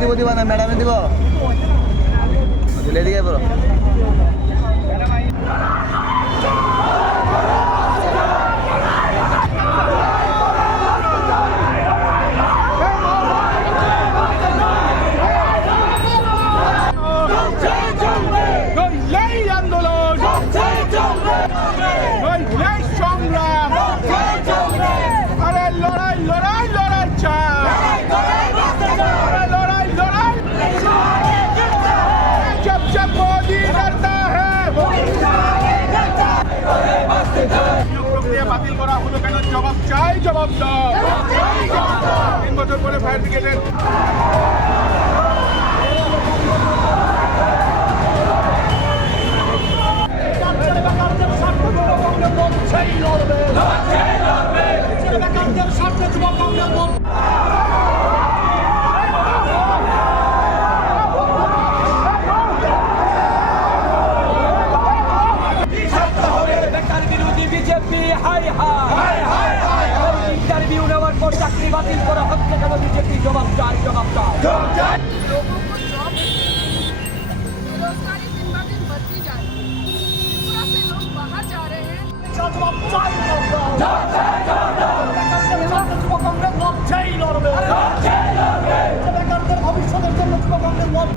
দিব দিবা না ম্যাডামে দিব দিলে দিকে বলো বাতিল করা হলো কেন জবাব চাই জবাব দাও 3 বছর পরে ফায়ার ব্রিগেডের इंटरव्यू नेওয়ার পর চাকরি বাতিল করা হচ্ছে কেন বিজেপি জবাব চাই জবাব চাই लोगों को जॉब बेरोजगारी दिन ब दिन बढ़ती जा रही है त्रिपुरा से लोग बाहर जा रहे हैं জবাব চাই জবাব কংগ্রেস লড়ছেই লড়বে বেকারদের ভবিষ্যতের জন্য কংগ্রেস লড়বে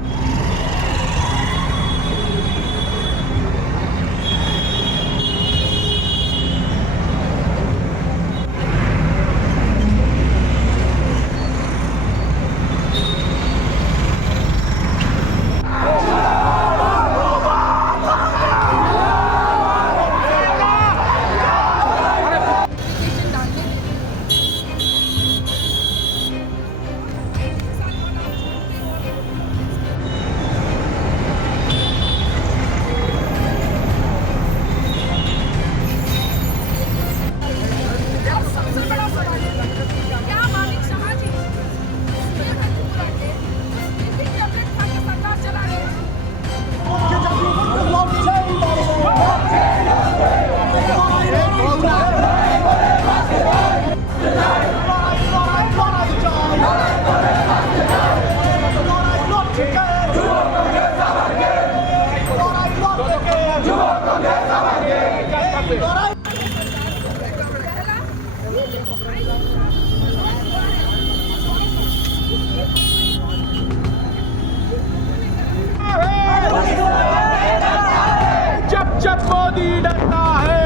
जब मोदी डरता है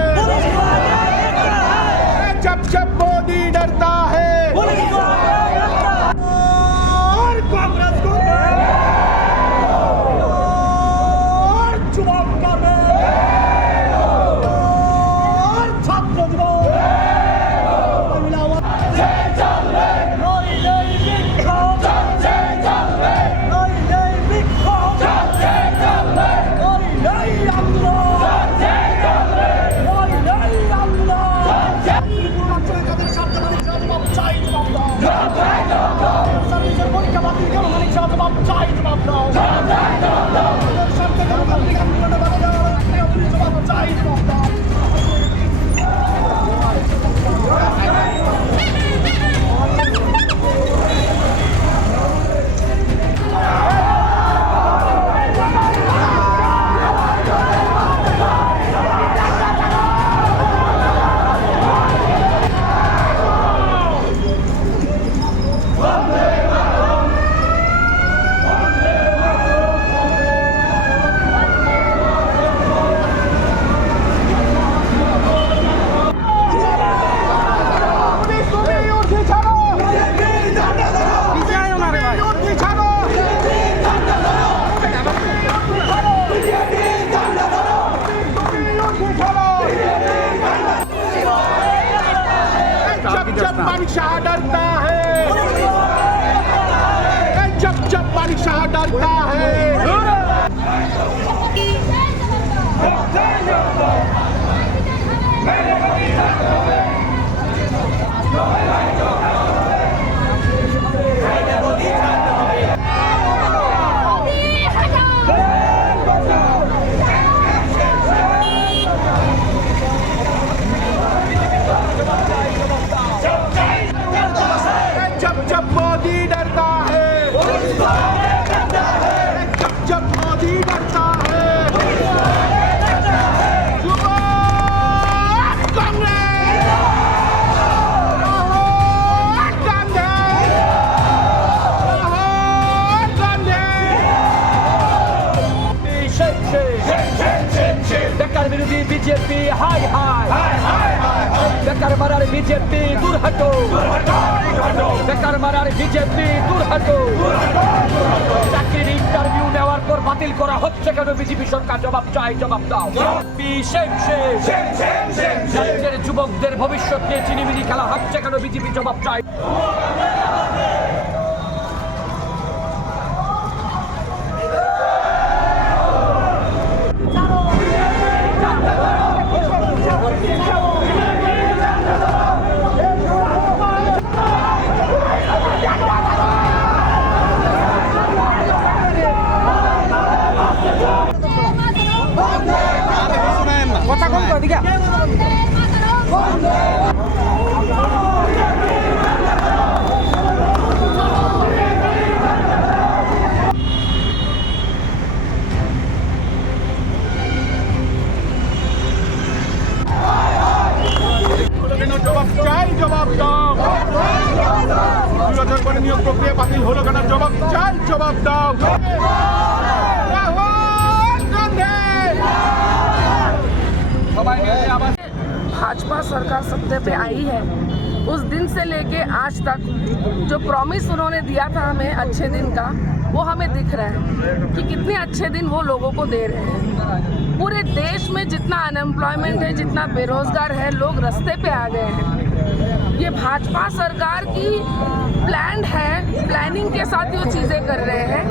जब मोदी डरता है और कांग्रेस को और चुनाव करने और छात्र जब बादशाह डरता है जब बादशाह डरता है जब मोदी डरता है বিজেপি দূর হটো, বেকার মারার বিজেপি দূর হটো। চাকরির ইন্টারভিউ নেওয়ার পর বাতিল করা হচ্ছে কেন বিজেপি সরকার? জবাব চাই, জবাব দাও। রাজ্যের যুবকদের ভবিষ্যৎ নিয়ে চিনিমিনি খেলা হচ্ছে কেন বিজেপি? জবাব চাই। কথা কম করে দিকে জবাব চাই, জবাব দাও। 2 বছর পরে নিয়োগ প্রক্রিয়া বাতিল হলো কেন? জবাব চাই, জবাব দাও। भाजपा सरकार सत्ते पे आई है, उस दिन से लेके आज तक जो प्रॉमिस उन्होंने दिया था हमें अच्छे दिन का, वो हमें दिख रहा है कि कितने अच्छे दिन वो लोगों को दे रहे हैं। पूरे देश में जितना अनएम्प्लॉयमेंट है, जितना बेरोजगार है, लोग रास्ते पे आ गए हैं। ये भाजपा सरकार की प्लान है, प्लानिंग के साथ ये चीज़ें कर रहे हैं।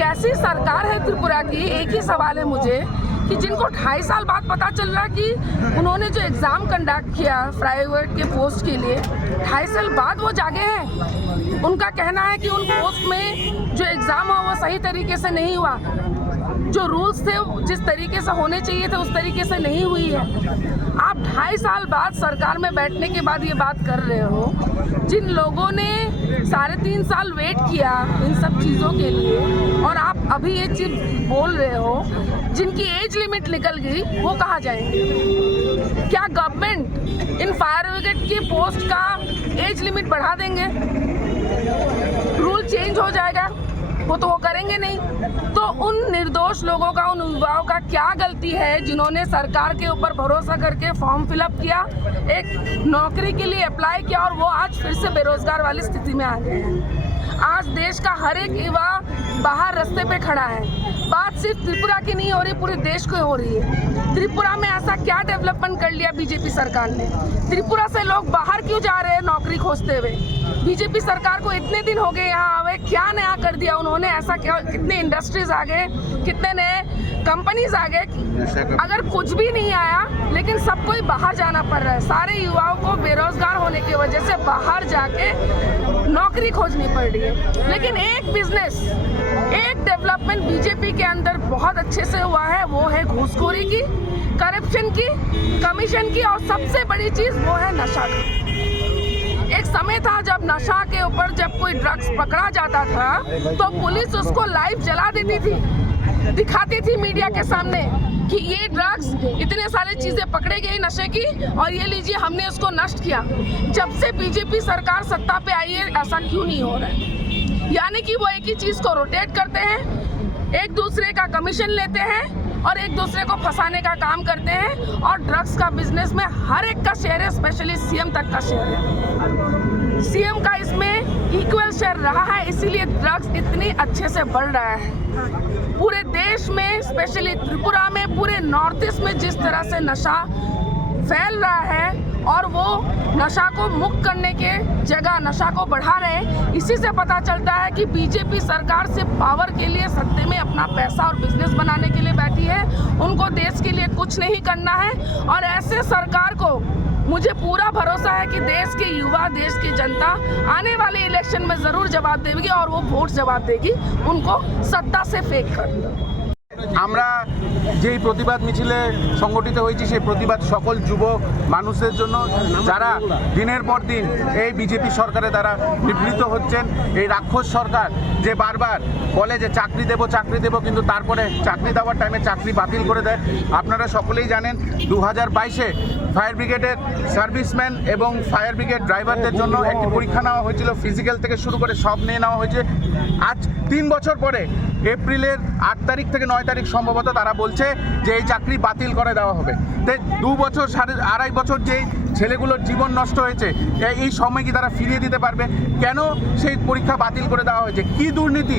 कैसी सरकार है त्रिपुरा की? एक ही सवाल है मुझे कि जिनको 2.5 साल बाद पता चल रहा कि उन्होंने जो एग्ज़ाम कंडक्ट किया प्राइवेट के पोस्ट के लिए, 2.5 साल बाद वो जागे हैं। उनका कहना है कि उन पोस्ट में जो एग्ज़ाम हुआ वो सही तरीके से नहीं हुआ, जो रूल्स थे जिस तरीके से होने चाहिए थे उस तरीके से नहीं हुई है। आप 2.5 साल बाद सरकार में बैठने के बाद ये बात कर रहे हो। जिन लोगों ने 3.5 साल वेट किया इन सब चीज़ों के लिए, और आप अभी ये चीज़ बोल रहे हो, जिनकी एज लिमिट निकल गई वो कहाँ जाएंगे? क्या गवर्नमेंट इन फायर ब्रिगेड की पोस्ट का एज लिमिट बढ़ा देंगे? रूल चेंज हो जाएगा? वो तो वो करेंगे नहीं। तो उन निर्दोष लोगों का, उन युवाओं का क्या गलती है जिन्होंने सरकार के ऊपर भरोसा करके फॉर्म फिलअप किया, एक नौकरी के लिए अप्लाई किया, और वो आज फिर से बेरोजगार वाली स्थिति में आ गए हैं। आज देश का हर एक युवा बाहर रास्ते पे खड़ा है। बात सिर्फ त्रिपुरा की नहीं हो रही, पूरे देश को हो रही है। त्रिपुरा में ऐसा क्या डेवलपमेंट कर लिया बीजेपी सरकार ने? त्रिपुरा से लोग बाहर क्यों जा रहे हैं नौकरी खोजते हुए? बीजेपी सरकार को इतने दिन हो गए यहाँ आवे, क्या नया कर दिया उन्होंने? ऐसा क्या? कितने इंडस्ट्रीज आ गए, कितने नए कंपनीज आ गए। अगर कुछ भी नहीं आया, लेकिन सबको ही बाहर जाना पड़ रहा है। सारे युवाओं को बेरोजगार होने की वजह से बाहर जाके नौकरी खोजनी पड़ रही है। लेकिन एक बिजनेस, एक डेवलपमेंट बीजेपी के अंदर बहुत अच्छे से हुआ है, वो है घूसखोरी की, करप्शन की, कमीशन की, और सबसे बड़ी चीज वो है नशा की। एक समय था जब नशा के ऊपर जब कोई ड्रग्स पकड़ा जाता था तो पुलिस उसको लाइव जला देती थी, दिखाती थी मीडिया के सामने कि ये ड्रग्स, इतने सारे चीजें पकड़े गई नशे की, और ये लीजिए हमने उसको नष्ट किया। जब से बीजेपी सरकार सत्ता पे आई है, ऐसा क्यों नहीं हो रहा है? यानी कि वो एक ही चीज को रोटेट करते हैं, एक दूसरे का कमीशन लेते हैं और एक दूसरे को फंसाने का काम करते हैं, और ड्रग्स का बिजनेस में हर एक का शेयर है, स्पेशली सीएम तक का शेयर है। सीएम का इसमें इक्वल शेयर रहा है, इसीलिए ड्रग्स इतनी अच्छे से बढ़ रहा है। पूरे देश में, स्पेशली त्रिपुरा में, पूरे नॉर्थ ईस्ट में जिस तरह से नशा फैल रहा है, और वो नशा को मुक्त करने के जगह नशा को बढ़ा रहे हैं। इसी से पता चलता है कि बीजेपी सरकार सिर्फ पावर के लिए, सत्ते में अपना पैसा और बिजनेस बनाने के लिए बैठी है। उनको देश के लिए कुछ नहीं करना है, और ऐसे सरकार को मुझे पूरा भरोसा है कि देश के युवा, देश की जनता आने वाले इलेक्शन में जरूर जवाब देगी, और वो वोट जवाब देगी उनको सत्ता से फेंक कर। আমরা যেই প্রতিবাদ মিছিলে সংগঠিত হয়েছি, সেই প্রতিবাদ সকল যুব মানুষের জন্য, যারা দিনের পর দিন এই বিজেপি সরকারের দ্বারা বিবৃত হচ্ছেন। এই রাক্ষস সরকার যে বারবার বলে যে চাকরি দেব, কিন্তু তারপরে চাকরি দেওয়ার টাইমে চাকরি বাতিল করে দেয়। আপনারা সকলেই জানেন 2022-এ ফায়ার ব্রিগেডের সার্ভিসম্যান এবং ফায়ার ব্রিগেড ড্রাইভারদের জন্য একটি পরীক্ষা নেওয়া হয়েছিল, ফিজিক্যাল থেকে শুরু করে সব নিয়ে নেওয়া হয়েছে। আজ 3 বছর পরে এপ্রিলের 8 তারিখ থেকে 9 তারিখ সম্ভবত তারা বলছে যে এই চাকরি বাতিল করে দেওয়া হবে। তাই 2 বছর, 2.5 বছর যেই ছেলেগুলোর জীবন নষ্ট হয়েছে, এই সময় কি তারা ফিরিয়ে দিতে পারবে? কেন সেই পরীক্ষা বাতিল করে দেওয়া হয়েছে? কি দুর্নীতি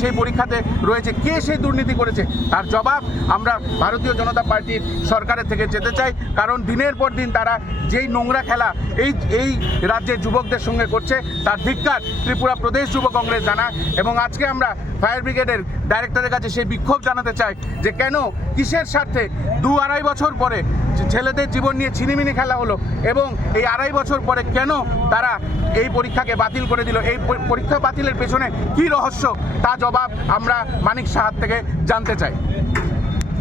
সেই পরীক্ষাতে রয়েছে? কে সেই দুর্নীতি করেছে? তার জবাব আমরা ভারতীয় জনতা পার্টির সরকারের থেকে যেতে চাই, কারণ দিনের পর দিন তারা যেই নোংরা খেলা এই রাজ্যের যুবকদের সঙ্গে করছে তার ধিক্কার ত্রিপুরা প্রদেশ যুব কংগ্রেস জানায়। এবং আজকে আমরা ফায়ার ব্রিগেডের ডাইরেক্টরের কাছে সেই বিক্ষোভ জানাতে চাই যে কেন, কিসের স্বার্থে 2-2.5 বছর পরে ছেলেদের জীবন নিয়ে ছিনিমিনি খেলা হলো, এবং এই 2.5 বছর পরে কেন তারা এই পরীক্ষাকে বাতিল করে দিল? এই পরীক্ষা বাতিলের পেছনে কী রহস্য, তা জবাব আমরা মানিক সাহার থেকে জানতে চাই।